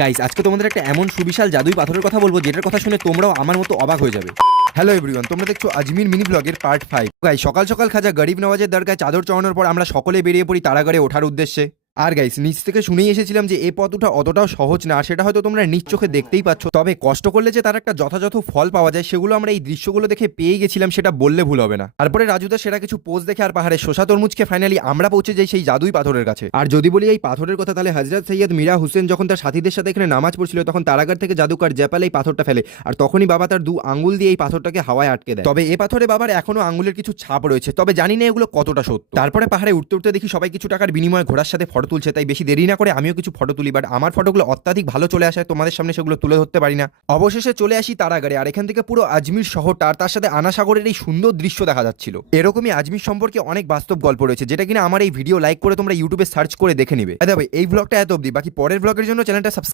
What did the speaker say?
Guys, আজকে তোমাদের একটা এমন সুবিশাল জাদুই পাথরের কথা বলবো যেটার কথা শুনে তোমরাও আমার মতো অবাক হয়ে যাবে। হ্যালো এভরিওয়ান, তোমরা দেখছো আজমির মিনি ব্লগের পার্ট 5। গাইস, সকাল সকাল খাজা গরিব নওয়াজের দরগায় চাদর চড়ানোর পর আমরা সকলে বেরিয়ে পড়ি তারাগড়ে ওঠার উদ্দেশ্যে। আর গাইস, নিচ থেকে শুনেই এসেছিলাম যে এই পথ ওঠা অতটাও সহজ না, আর সেটা হয়তো তোমরা নিজ চোখে দেখতেই পাচ্ছ। তবে কষ্ট করলে যে তার একটা যথাযথ ফল পাওয়া যায় সেগুলো আমরা এই দৃশ্যগুলো দেখে পেয়ে গেছিলাম, সেটা বললে ভুল হবে না। তারপরে রাজুদা সেটা কিছু পোস্ট দেখে আর পাহাড়ে শোষা তরমুজকে ফাইনালি আমরা পৌঁছে যাই সেই জাদুই পাথরের কাছে। আর যদি বলি এই পাথরের কথা, তাহলে হযরত সৈয়দ মীরা হুসেন যখন তার সাথীদের সাথে এখানে নামাজ পড়ছিল তখন তারাগড় থেকে জাদুকর জ্যাপাল এই পাথরটা ফেলে, আর তখনই বাবা তার দু আঙ্গুল দিয়ে এই পাথরটাকে হাওয়ায় আটকে দেয়। তবে এ পাথরে বাবার এখনো আঙ্গুলের কিছু ছাপ রয়েছে, তবে জানি না এগুলো কতটা সত্য। তারপরে পাহাড়ে উঠতে উঠতে দেখি সবাই কিছু টাকার বিনিময়ে ঘোড়ার সাথে ফটো তুলছে, তাই বেশি দেরি না করে আমিও কিছু ফটো তুলি। বাট আমার ফটোগুলো অত্যাধিক ভালো চলে আসায় তোমাদের সামনে সেগুলো তুলে ধরতে পারি না। অবশেষে চলে আসি তারাগড়ে, আর এখান থেকে পুরো আজমির শহরটা আর তার সাথে আনা সাগরের এই সুন্দর দৃশ্য দেখা যাচ্ছিল। এরকমই আজমির সম্পর্কে অনেক বাস্তব গল্প রয়েছে, যেটা কিনা আমার এই ভিডিও লাইক করে তোমরা ইউটিউবে সার্চ করে দেখে নিবে। এই ব্লগটা এত অবধি, বাকি পরের ব্লগের জন্য চ্যানেলটা সাবস্ক্রাইব